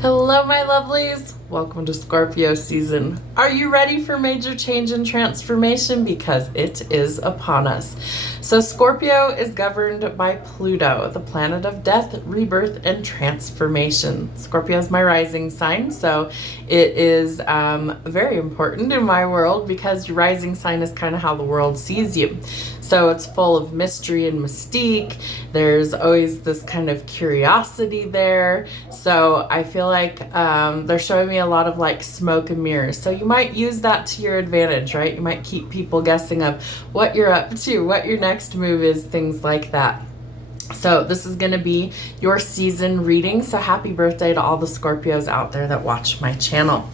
Hello, my lovelies. Welcome to Scorpio season. Are you ready for major change and transformation? Because it is upon us. So Scorpio is governed by Pluto, the planet of death, rebirth, and transformation. Scorpio is my rising sign, so it is very important in my world because your rising sign is kind of how the world sees you. So it's full of mystery and mystique. There's always this kind of curiosity there. So I feel like they're showing me a lot of like smoke and mirrors. So you might use that to your advantage, right? You might keep people guessing of what you're up to, what your next move is, things like that. So this is going to be your season reading. So happy birthday to all the Scorpios out there that watch my channel.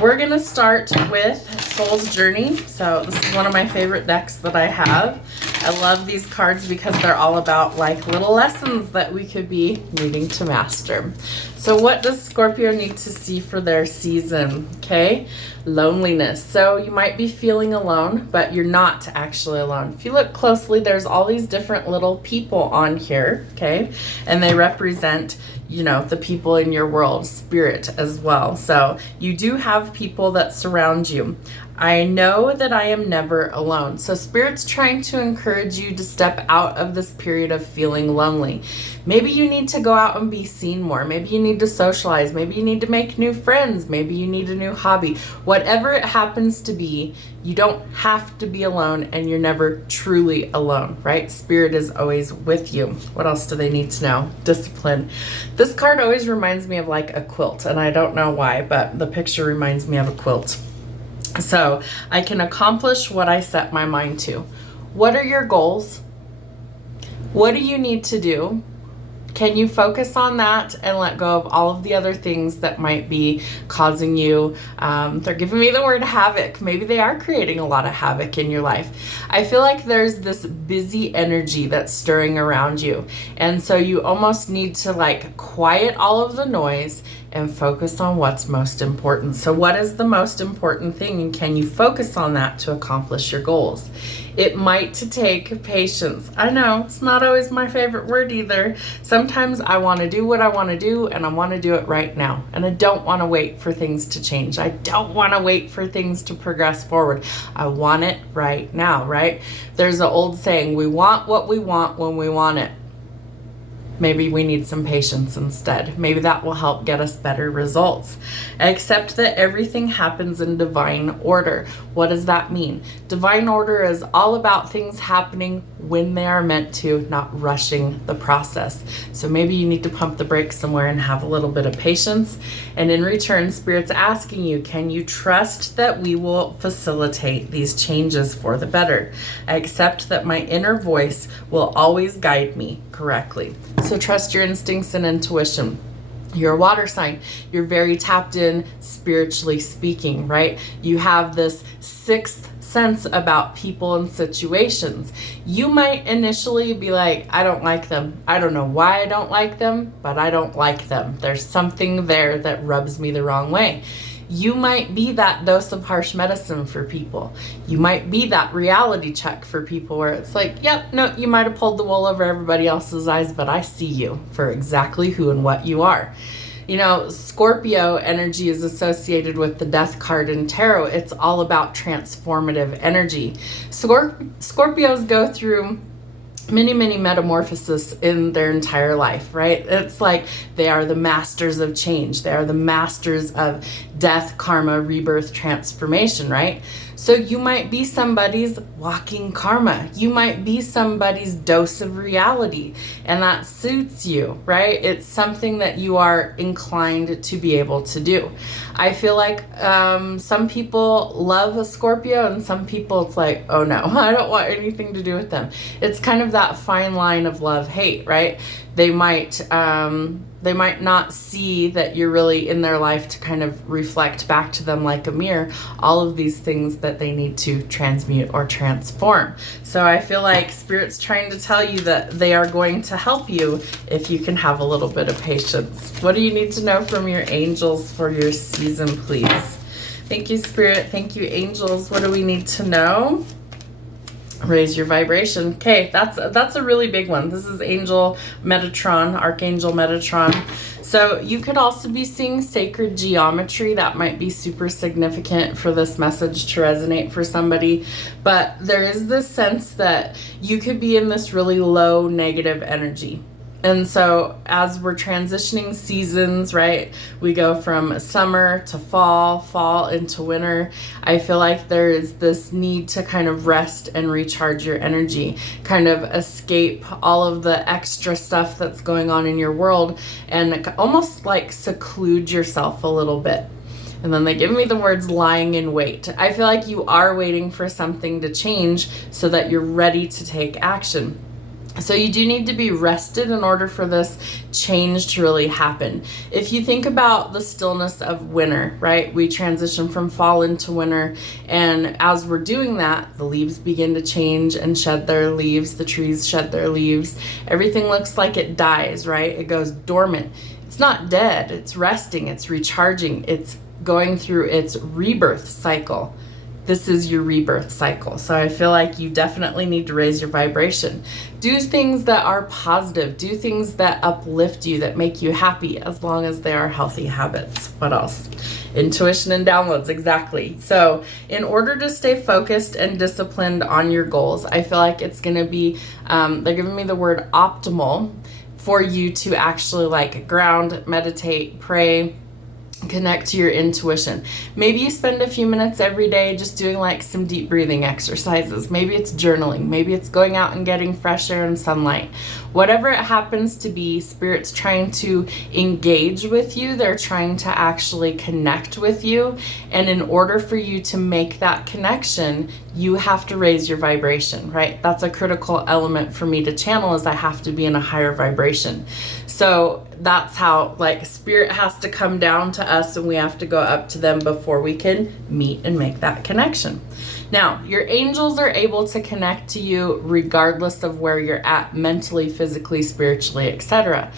We're going to start with Soul's Journey. So this is one of my favorite decks that I have. I love these cards because they're all about like little lessons that we could be needing to master. So what does Scorpio need to see for their season? Okay, loneliness. So you might be feeling alone, but you're not actually alone. If you look closely, there's all these different little people on here, okay? And they represent, you know, the people in your world, spirit as well. So you do have people that surround you. I know that I am never alone. So Spirit's trying to encourage you to step out of this period of feeling lonely. Maybe you need to go out and be seen more. Maybe you need to socialize. Maybe you need to make new friends. Maybe you need a new hobby. Whatever it happens to be, you don't have to be alone, and you're never truly alone, right? Spirit is always with you. What else do they need to know? Discipline. This card always reminds me of like a quilt, and I don't know why, but the picture reminds me of a quilt. So I can accomplish what I set my mind to. What are your goals? What do you need to do? Can you focus on that and let go of all of the other things that might be causing you? They're giving me the word havoc. Maybe they are creating a lot of havoc in your life. I feel like there's this busy energy that's stirring around you. And so you almost need to like quiet all of the noise and focus on what's most important. So what is the most important thing, and can you focus on that to accomplish your goals? It might take patience. I know it's not always my favorite word either. Sometimes I want to do what I want to do, and I want to do it right now. And I don't want to wait for things to change. I don't want to wait for things to progress forward. I want it right now, right? There's an old saying, we want what we want when we want it. Maybe we need some patience instead. Maybe that will help get us better results. Accept that everything happens in divine order. What does that mean? Divine order is all about things happening when they are meant to, not rushing the process. So maybe you need to pump the brakes somewhere and have a little bit of patience. And in return, Spirit's asking you, can you trust that we will facilitate these changes for the better? I accept that my inner voice will always guide me correctly. So trust your instincts and intuition. You're a water sign. You're very tapped in spiritually speaking, right? You have this sixth sense about people and situations. You might initially be like, I don't like them. I don't know why I don't like them, but I don't like them. There's something there that rubs me the wrong way. You might be that dose of harsh medicine for people. You might be that reality check for people where it's like, yep, no, you might have pulled the wool over everybody else's eyes, but I see you for exactly who and what you are. You know, Scorpio energy is associated with the death card in tarot. It's all about transformative energy. Scorpios go through many metamorphoses in their entire life, right? It's like they are the masters of change. They are the masters of death, karma, rebirth, transformation, right? So you might be somebody's walking karma. You might be somebody's dose of reality, and that suits you, right? It's something that you are inclined to be able to do. I feel like some people love a Scorpio, and some people it's like, oh no, I don't want anything to do with them. It's kind of that fine line of love-hate, right? They might not see that you're really in their life to kind of reflect back to them like a mirror all of these things that they need to transmute or transform. So I feel like Spirit's trying to tell you that they are going to help you if you can have a little bit of patience. What do you need to know from your angels for your season, please? Thank you, Spirit. Thank you, angels. What do we need to know? Raise your vibration. Okay, that's a really big one. This is Angel Metatron, Archangel Metatron. So you could also be seeing sacred geometry. That might be super significant for this message to resonate for somebody. But there is this sense that you could be in this really low negative energy. And so as we're transitioning seasons, right, we go from summer to fall into winter. I feel like there is this need to kind of rest and recharge your energy, kind of escape all of the extra stuff that's going on in your world, and almost like seclude yourself a little bit. And then they give me the words lying in wait. I feel like you are waiting for something to change so that you're ready to take action. So you do need to be rested in order for this change to really happen. If you think about the stillness of winter, right? We transition from fall into winter, and as we're doing that, the leaves begin to change and shed their leaves. The trees shed their leaves. Everything looks like it dies, right? It goes dormant. It's not dead. It's resting. It's recharging. It's going through its rebirth cycle. This is your rebirth cycle. So I feel like you definitely need to raise your vibration. Do things that are positive. Do things that uplift you, that make you happy, as long as they are healthy habits. What else? Intuition and downloads, exactly. So in order to stay focused and disciplined on your goals, I feel like it's going to be, they're giving me the word optimal for you to actually like ground, meditate, pray, connect to your intuition. Maybe you spend a few minutes every day just doing like some deep breathing exercises. Maybe it's journaling. Maybe it's going out and getting fresh air and sunlight. Whatever it happens to be, Spirit's trying to engage with you. They're trying to actually connect with you. And in order for you to make that connection, you have to raise your vibration, right? That's a critical element for me to channel, is I have to be in a higher vibration. So that's how like Spirit has to come down to us, and we have to go up to them before we can meet and make that connection. Now, your angels are able to connect to you regardless of where you're at mentally, physically, spiritually, etc.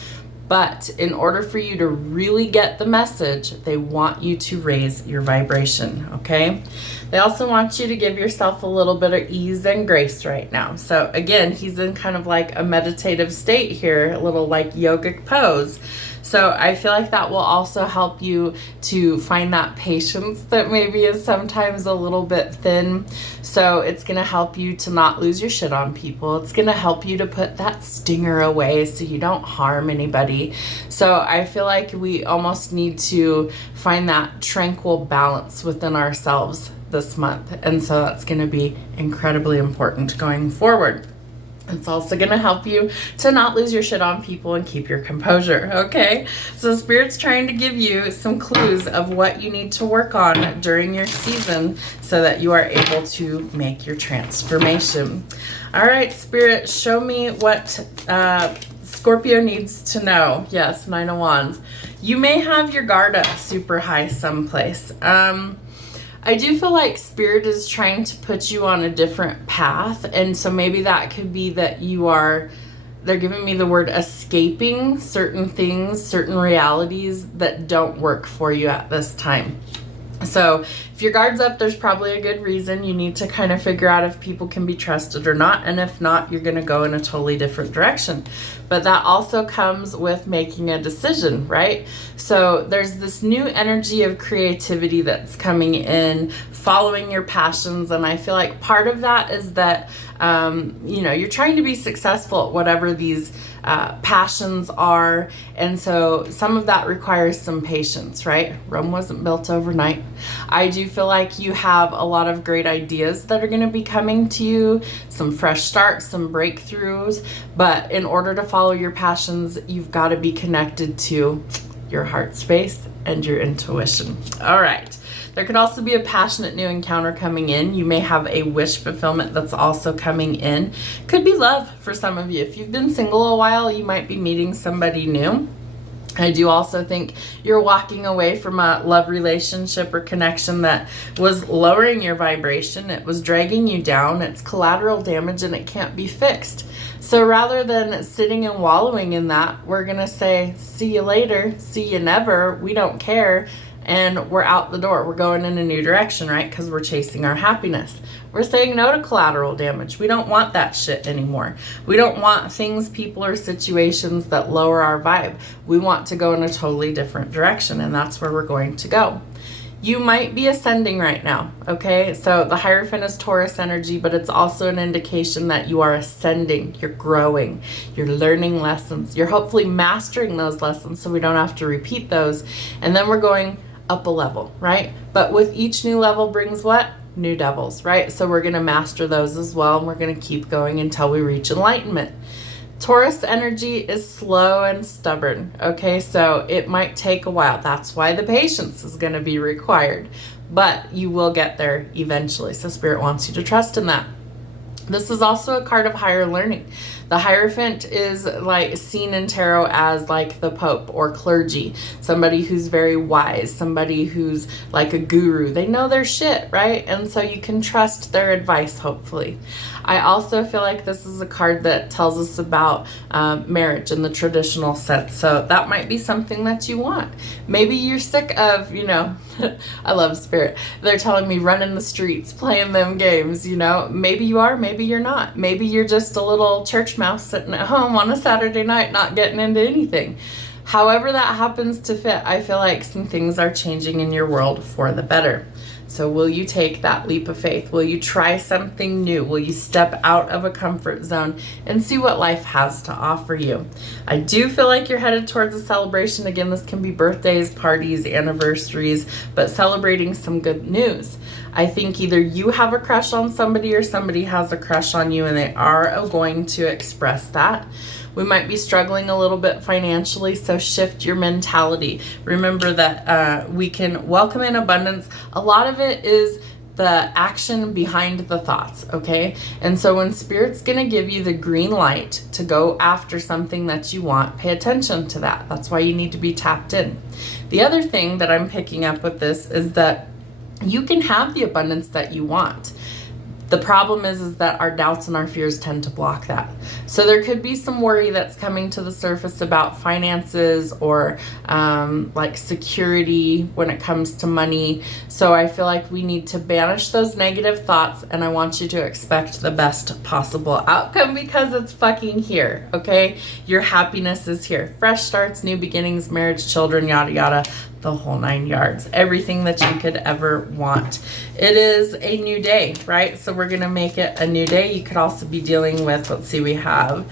But in order for you to really get the message, they want you to raise your vibration, okay? They also want you to give yourself a little bit of ease and grace right now. So again, he's in kind of like a meditative state here, a little like yogic pose. So I feel like that will also help you to find that patience that maybe is sometimes a little bit thin. So it's going to help you to not lose your shit on people. It's going to help you to put that stinger away so you don't harm anybody. So I feel like we almost need to find that tranquil balance within ourselves this month. And so that's going to be incredibly important going forward. It's also going to help you to not lose your shit on people and keep your composure, okay? So Spirit's trying to give you some clues of what you need to work on during your season so that you are able to make your transformation. All right, Spirit, show me what Scorpio needs to know. Yes, Nine of Wands. You may have your guard up super high someplace. I do feel like Spirit is trying to put you on a different path. And so maybe that could be that they're giving me the word escaping certain things, certain realities that don't work for you at this time. So if your guard's up, there's probably a good reason. You need to kind of figure out if people can be trusted or not. And if not, you're going to go in a totally different direction. But that also comes with making a decision, right? So there's this new energy of creativity that's coming in, following your passions. And I feel like part of that is that, you're trying to be successful at whatever these passions are. And so some of that requires some patience, right? Rome wasn't built overnight. I do feel like you have a lot of great ideas that are going to be coming to you, some fresh starts, some breakthroughs. But in order to follow your passions, you've got to be connected to your heart space and your intuition. All right. There could also be a passionate new encounter coming in. You may have a wish fulfillment that's also coming in. Could be love for some of you. If you've been single a while, you might be meeting somebody new. I do also think you're walking away from a love relationship or connection that was lowering your vibration. It was dragging you down. It's collateral damage and it can't be fixed. So rather than sitting and wallowing in that, we're going to say, see you later, see you never, we don't care. and we're out the door. We're going in a new direction, right? Because we're chasing our happiness. We're saying no to collateral damage. We don't want that shit anymore. We don't want things, people, or situations that lower our vibe. We want to go in a totally different direction, and that's where we're going to go. You might be ascending right now, okay? So the Hierophant is Taurus energy, but it's also an indication that you are ascending, you're growing, you're learning lessons, you're hopefully mastering those lessons so we don't have to repeat those. And then we're going up a level, right? But with each new level brings what? New devils, right? So we're gonna master those as well, and we're gonna keep going until we reach enlightenment. Taurus energy is slow and stubborn, okay? So it might take a while. That's why the patience is going to be required. But you will get there eventually. So Spirit wants you to trust in that. This is also a card of higher learning. The Hierophant is like seen in tarot as like the Pope or clergy, somebody who's very wise, somebody who's like a guru. They know their shit, right? And so you can trust their advice, hopefully. I also feel like this is a card that tells us about marriage in the traditional sense. So that might be something that you want. Maybe you're sick of, I love Spirit. They're telling me running the streets, playing them games, Maybe you are, maybe you're not. Maybe you're just a little church mouse sitting at home on a Saturday night, not getting into anything. However that happens to fit, I feel like some things are changing in your world for the better. So will you take that leap of faith? Will you try something new? Will you step out of a comfort zone and see what life has to offer you? I do feel like you're headed towards a celebration. Again, this can be birthdays, parties, anniversaries, but celebrating some good news. I think either you have a crush on somebody or somebody has a crush on you, and they are going to express that. We might be struggling a little bit financially, so shift your mentality. Remember that we can welcome in abundance. A lot of it is the action behind the thoughts, okay? And so when Spirit's gonna give you the green light to go after something that you want, pay attention to that. That's why you need to be tapped in. The other thing that I'm picking up with this is that you can have the abundance that you want. The problem is that our doubts and our fears tend to block that. So there could be some worry that's coming to the surface about finances or like security when it comes to money. So I feel like we need to banish those negative thoughts, and I want you to expect the best possible outcome because it's fucking here, okay? Your happiness is here. Fresh starts, new beginnings, marriage, children, yada, yada. The whole 9 yards, everything that you could ever want. It is a new day, right? So we're gonna make it a new day. You could also be dealing with, let's see, we have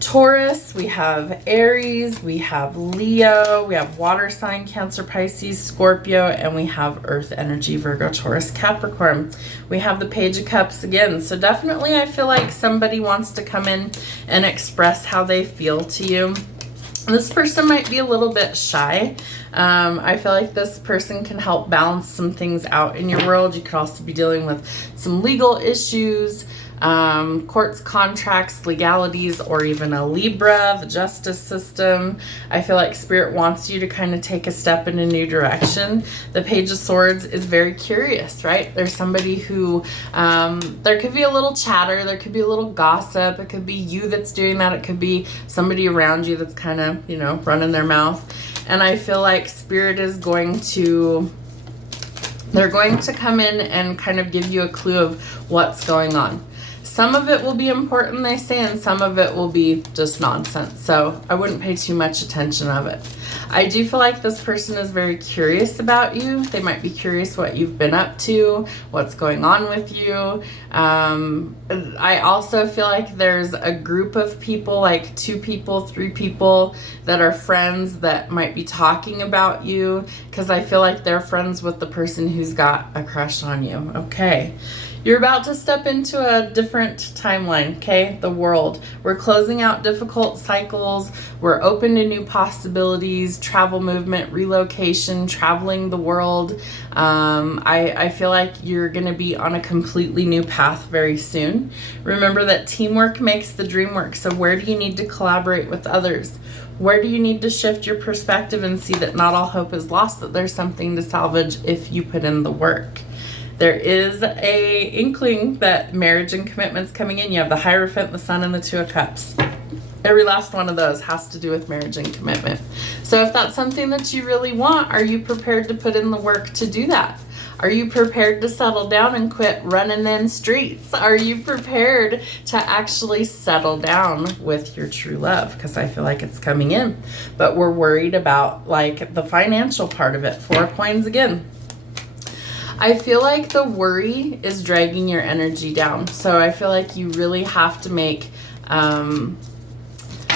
Taurus, we have Aries, we have Leo, we have water sign, Cancer, Pisces, Scorpio, and we have earth energy, Virgo, Taurus, Capricorn. We have the Page of Cups again. So definitely I feel like somebody wants to come in and express how they feel to you. This person might be a little bit shy. I feel like this person can help balance some things out in your world. You could also be dealing with some legal issues, courts, contracts, legalities, or even a Libra, the justice system. I feel like Spirit wants you to kind of take a step in a new direction. The Page of Swords is very curious, right? There's somebody who, there could be a little chatter, there could be a little gossip, it could be you that's doing that, it could be somebody around you that's kind of, running their mouth. And I feel like Spirit is they're going to come in and kind of give you a clue of what's going on. Some of it will be important, they say, and some of it will be just nonsense. So I wouldn't pay too much attention of it. I do feel like this person is very curious about you. They might be curious what you've been up to, what's going on with you. I also feel like there's a group of people, like 2 people, 3 people that are friends that might be talking about you, because I feel like they're friends with the person who's got a crush on you. Okay. You're about to step into a different timeline, okay? The world. We're closing out difficult cycles. We're open to new possibilities, travel, movement, relocation, traveling the world. I feel like you're going to be on a completely new path very soon. Remember that teamwork makes the dream work. So where do you need to collaborate with others? Where do you need to shift your perspective and see that not all hope is lost, that there's something to salvage if you put in the work? There is a inkling that marriage and commitment's coming in. You have the Hierophant, the Sun, and the 2 of Cups. Every last one of those has to do with marriage and commitment. So if that's something that you really want, are you prepared to put in the work to do that? Are you prepared to settle down and quit running them streets? Are you prepared to actually settle down with your true love? Because I feel like it's coming in, but we're worried about like the financial part of it. 4 of Coins again. I feel like the worry is dragging your energy down. So I feel like you really have to make,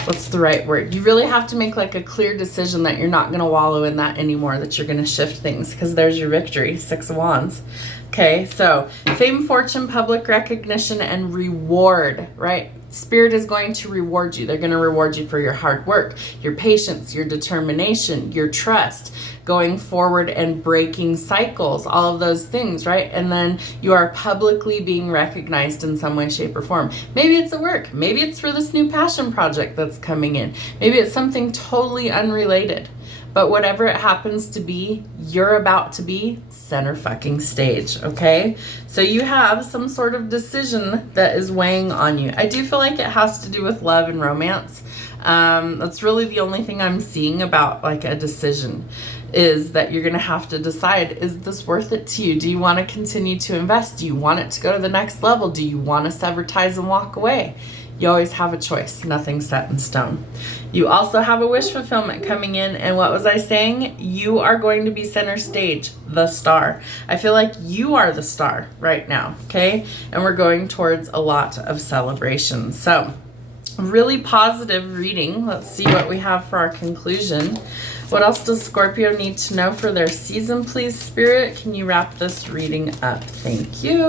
what's the right word? You really have to make like a clear decision that you're not going to wallow in that anymore, that you're going to shift things, because there's your victory, 6 of Wands. Okay, so fame, fortune, public recognition, and reward, right? Spirit is going to reward you. They're going to reward you for your hard work, your patience, your determination, your trust, going forward and breaking cycles, all of those things, right? And then you are publicly being recognized in some way, shape, or form. Maybe it's at work. Maybe it's for this new passion project that's coming in. Maybe it's something totally unrelated. But whatever it happens to be, you're about to be center fucking stage, okay? So you have some sort of decision that is weighing on you. I do feel like it has to do with love and romance. That's really the only thing I'm seeing about like a decision, is that you're going to have to decide, is this worth it to you? Do you want to continue to invest? Do you want it to go to the next level? Do you want to sever ties and walk away? You always have a choice. Nothing's set in stone. You also have a wish fulfillment coming in. And what was I saying? You are going to be center stage, the star. I feel like you are the star right now, okay? And we're going towards a lot of celebration. So really positive reading. Let's see what we have for our conclusion. What else does Scorpio need to know for their season, please, Spirit? Can you wrap this reading up? Thank you.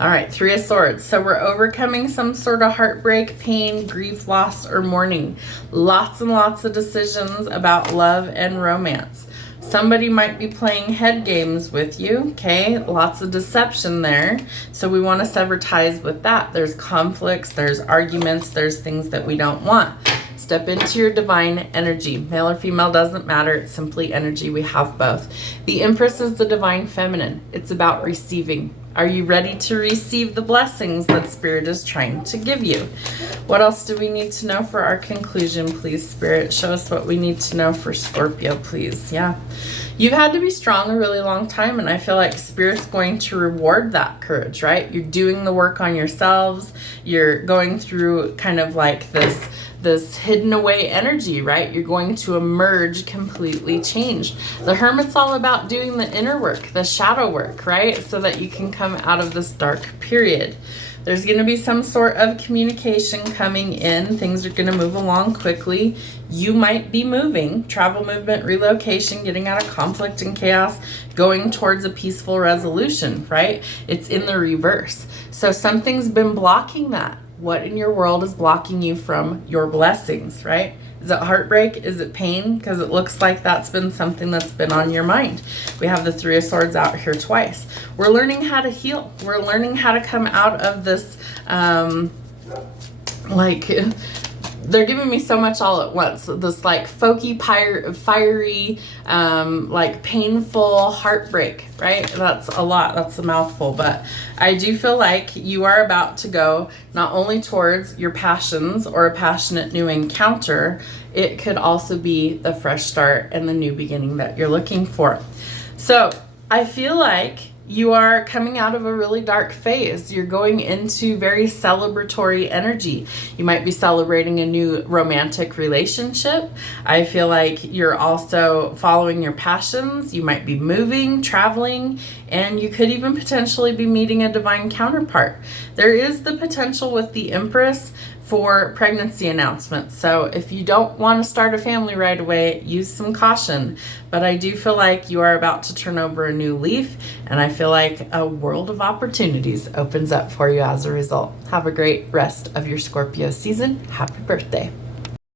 All right, 3 of Swords. So we're overcoming some sort of heartbreak, pain, grief, loss, or mourning. Lots and lots of decisions about love and romance. Somebody might be playing head games with you, okay? Lots of deception there. So we want to sever ties with that. There's conflicts, there's arguments, there's things that we don't want. Step into your divine energy. Male or female doesn't matter. It's simply energy. We have both. The Empress is the divine feminine. It's about receiving. Are you ready to receive the blessings that Spirit is trying to give you? What else do we need to know for our conclusion, please, Spirit? Show us what we need to know for Scorpio, please. Yeah. You've had to be strong a really long time, and I feel like Spirit's going to reward that courage, right? You're doing the work on yourselves. You're going through kind of like this hidden away energy, right? You're going to emerge completely changed. The Hermit's all about doing the inner work, the shadow work, right? So that you can come out of this dark period. There's going to be some sort of communication coming in. Things are going to move along quickly. You might be moving, travel, movement, relocation, getting out of conflict and chaos, going towards a peaceful resolution, right? It's in the reverse. So something's been blocking that. What in your world is blocking you from your blessings, right? Is it heartbreak? Is it pain? Because it looks like that's been something that's been on your mind. We have the 3 of Swords out here twice. We're learning how to heal. We're learning how to come out of this, they're giving me so much all at once. This like folky, fiery, like painful heartbreak, right? That's a lot. That's a mouthful. But I do feel like you are about to go not only towards your passions or a passionate new encounter, it could also be the fresh start and the new beginning that you're looking for. So I feel like you are coming out of a really dark phase. You're going into very celebratory energy. You might be celebrating a new romantic relationship. I feel like you're also following your passions. You might be moving, traveling, and you could even potentially be meeting a divine counterpart. There is the potential with the Empress for pregnancy announcements. So if you don't want to start a family right away, use some caution. But I do feel like you are about to turn over a new leaf, and I feel like a world of opportunities opens up for you as a result. Have a great rest of your Scorpio season. Happy birthday.